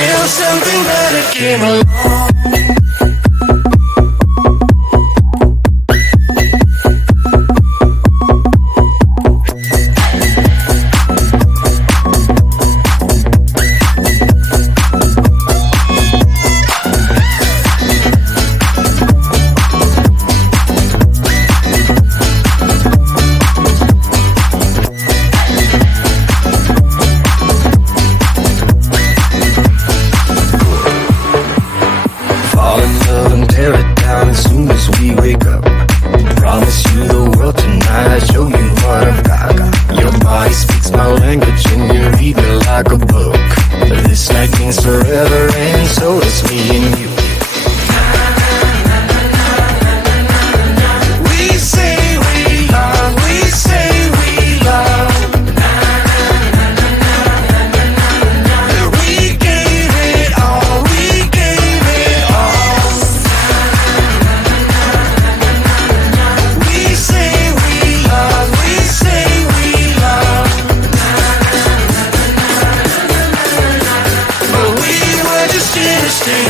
until something better came along.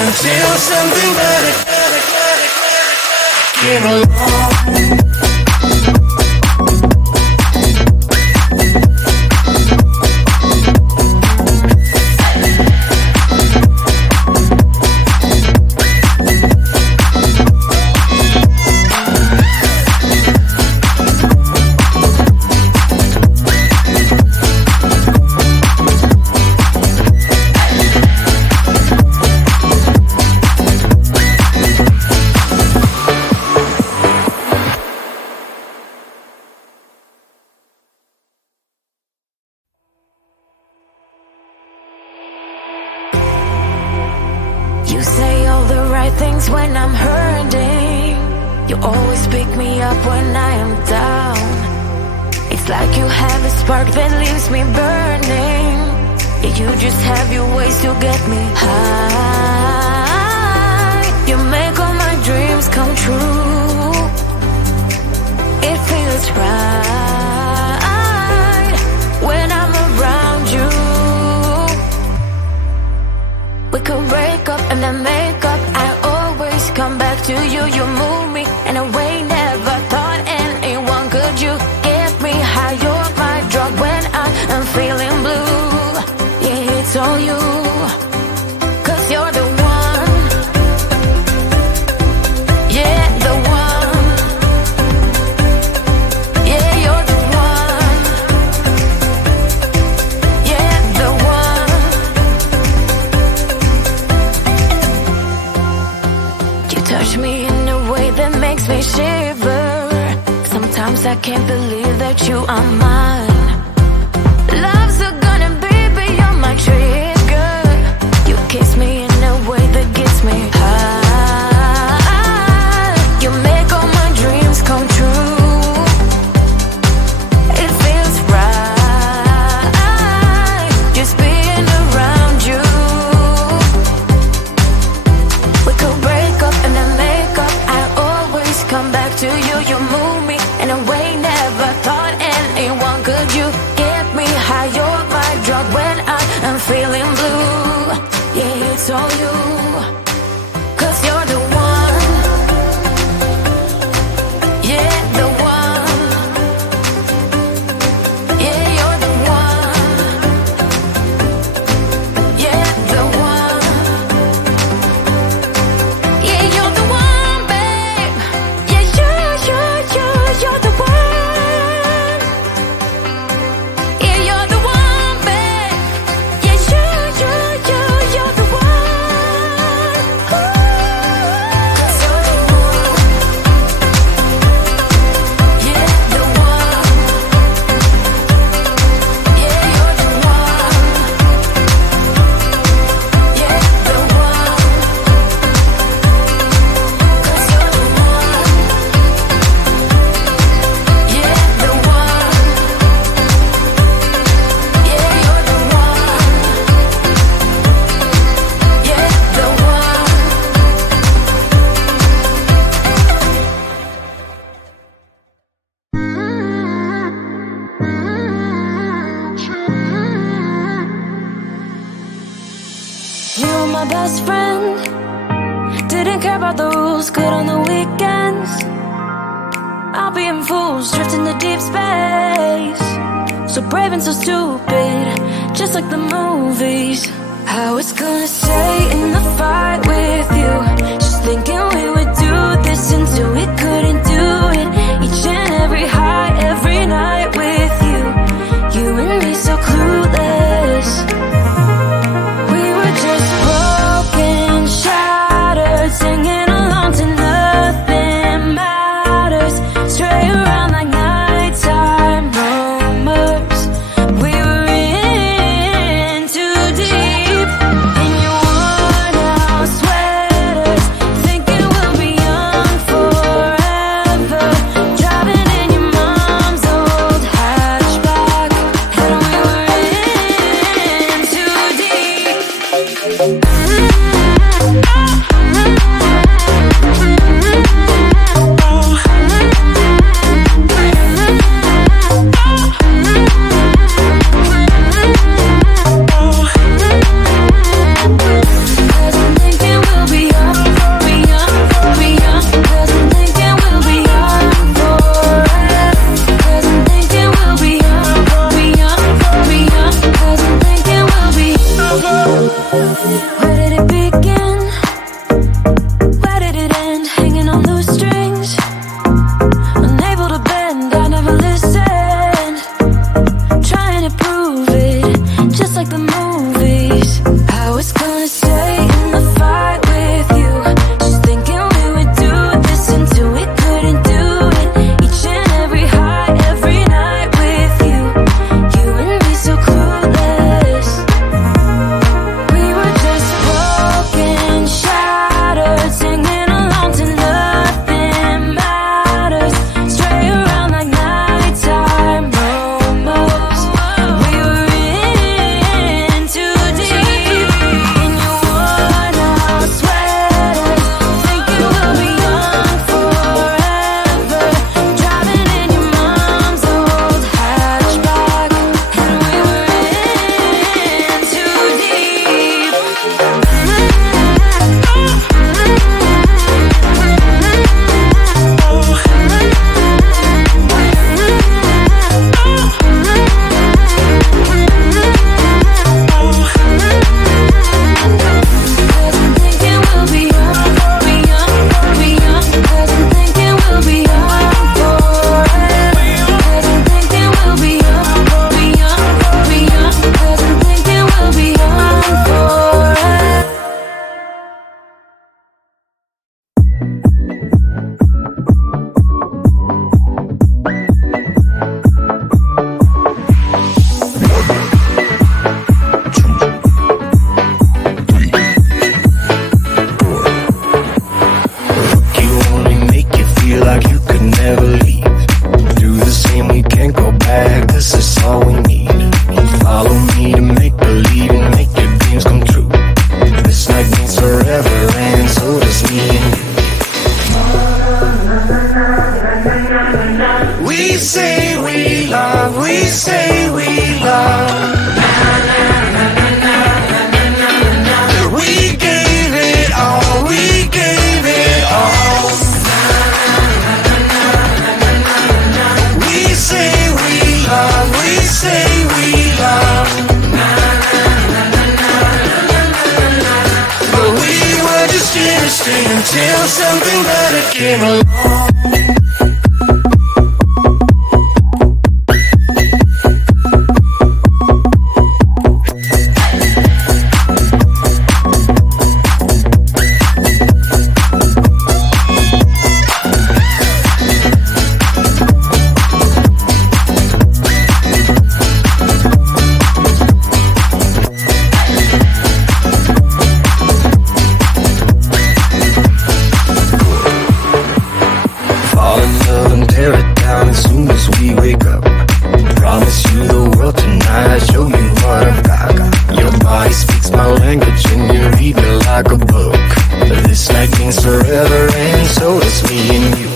Until something better came along. You say all the right things when I'm hurting. You always pick me up when I am down. It's like you have a spark that leaves me burning. You just have your ways to get me high. You make all my dreams come true. It feels right when I'm around you. We could break up and then make up. I always come back to you. You move me in a way never thought anyone could. You get me high. You're my drug when I am feeling blue. Yeah, it's all you. 'Cause you're the one. Yeah, the one. Yeah, you're the one. Yeah, the one. You touch me in a way that makes me shiver. Sometimes I can't believe that you are mine. Love's gonna be beyond my trigger. You kiss me in a way that gets me high. You make all my dreams come true. It feels right just being around you. We could break up and then make up. I always come back to you. You move me in a way never thought anyone could. You get me high. You're my drug when I am feeling blue. Yeah, it's all you. 'Cause you're the one. Yeah, the one. Yeah, you're the one. Yeah, the one. Yeah, you're the one, babe. Yeah, you're the one. Yeah, you're the one, babe. Yeah, you're the one. my best friend. Didn't care about the rules, good on the weekends. I'll be in fools, drifting to deep space. So brave and so stupid, just like the movies. I was gonna stay in the fight with you, just thinking we would do this until we couldn't do it. Each and every high, every night with you. You and me so clueless. We were just broken, shattered, singing along to nothing matters. Stray around like nighttime rumors. We were in too deep. In your worn out sweaters, thinking we'll be young forever. Driving in your mom's old hatchback, and we were in too deep. Cause I'm thinking we'll be young, be young, be young. Cause I'm thinking we'll be young forever. Cause I'm thinking we'll be young, be young, be young. Cause I'm thinking we'll be. Where did it begin? Where did it end? Hanging on loose strings, unable to bend. I never listened, trying to prove it, just like the movies. I was gonna stay in the fight with you, just thinking we would do this until we couldn't do it. Each and every high, every night with you. You and me so clueless. We were just broken, shattered, singing along to nothing matters. Stray around like nighttime rumors. We were in too deep. In your worn out sweaters, thinking we'll be young forever. Driving in your mom's old hatchback, and we were in too deep. Cause I'm thinking we'll be young, be young, be young. Cause I'm thinking we'll be young forever. Cause I'm thinking we'll be young, be young, be young. Cause I'm thinking we'll be young forever. You only make you feel like you could never leave. Do the same, we can't go back, this is all we need. Follow me to make believe and make your dreams come true. This night means forever and so does me and you. We say we love, we say we love. We gave it all, we gave it all. We say we love, we say we love. But we were just innocent until something better came along. Fall in love and tear it down as soon as we wake up. Promise you the world tonight, show you what I've got. Your body speaks my language and you read me like a book. This night means forever and so does me and you.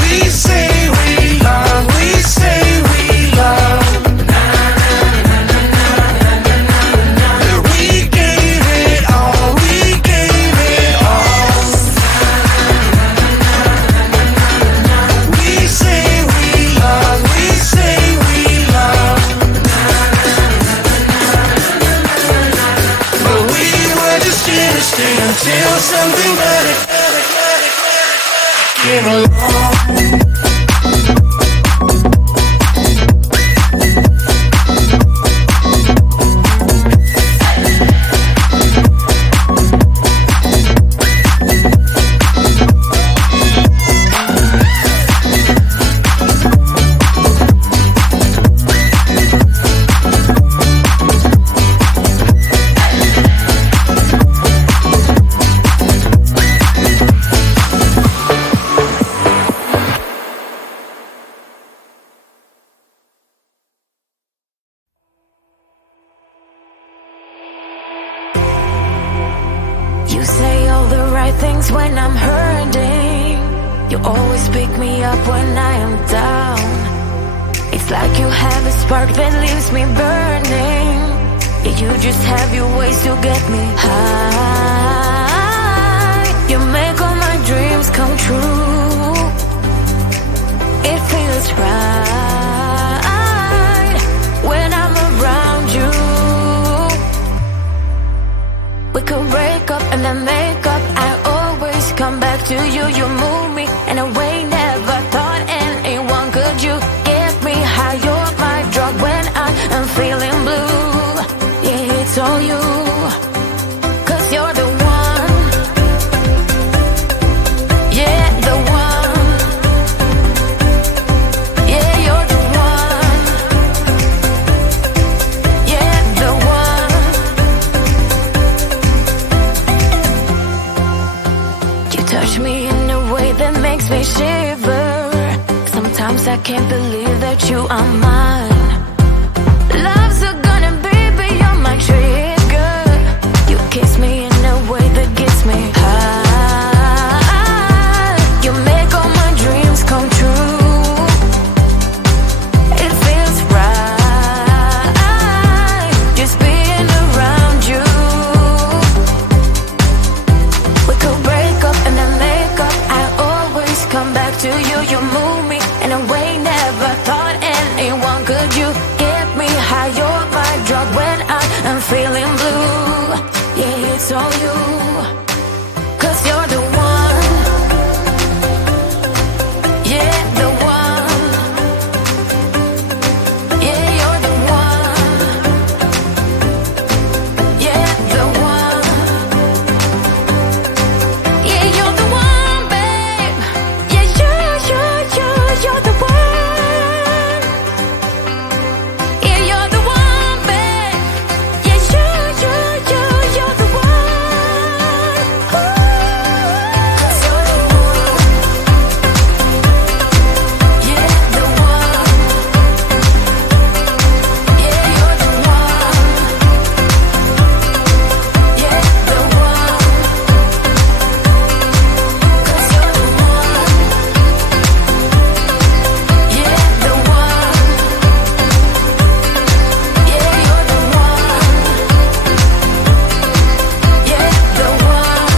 We say we love, we say we love. here to stay until something better came along. You say all the right things when I'm hurting. You always pick me up when I am down. It's like you have a spark that leaves me burning. Yeah, you just have your ways to get me high. You make all my dreams come true. It feels right when I'm around you. We could break up and then make up. I always come back to you. You move me in a way never thought anyone could. You get me high. You're my drug when I am feeling blue. Yeah, it's all you. 'Cause you're the one. Yeah, the one. Yeah, you're the one. Yeah, the one. You touch me in a way that makes me shiver. Sometimes I can't believe that you are mine. Love's gonna be beyond my trigger. You kiss me in a way that gets me high. You make all my dreams come true. It feels right just being around you. We could break up and then make up. I always come back to you. You move me in a way never thought anyone could. You get me high. You're my drug when I am feeling blue. Yeah, it's all you. 'Cause you're the one. Yeah, the one. Yeah, you're the one. Yeah, the one. Yeah, you're the one, babe. Yeah, you're the one. Yeah, you're the one, babe. Yeah, you're the one. Ooh. 'Cause you're the one. Yeah, the one. Yeah, you're the one. Yeah, the one. 'Cause you're the one. Yeah, the one. Yeah, you're the one. Yeah, the one.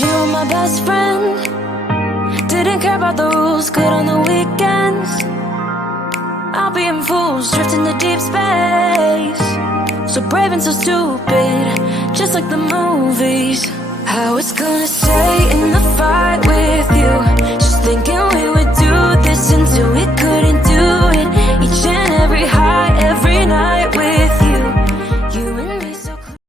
You were my best friend. Didn't care about the rules, good on the weekends. I'll be in fools, drifting to deep space. So brave and so stupid, just like the movies. How it's gonna stay in the fight with you.